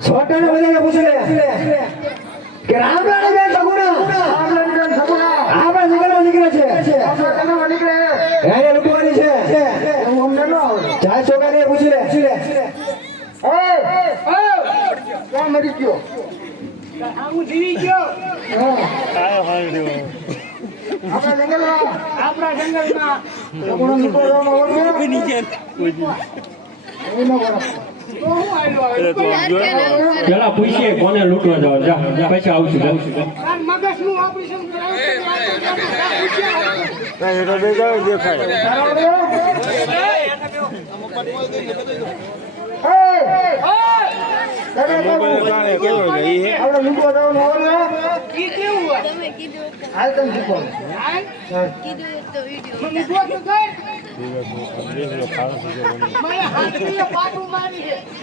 છોટાને બધાને પૂછે કે રામલાલ બેન સગુણા આપણા જંગલમાં નીકળે છે એને લૂંટવાની છે ચાર છોકરાને પૂછી લે ક્યાં મરી ગયો હું જીવી ગયો આપણા જંગલમાં સગુણા નીકળો પેલા પૂછીએ કોને લૂંટવા જાવ જા પછી આવશું મગજનું ઓપરેશન કરાવી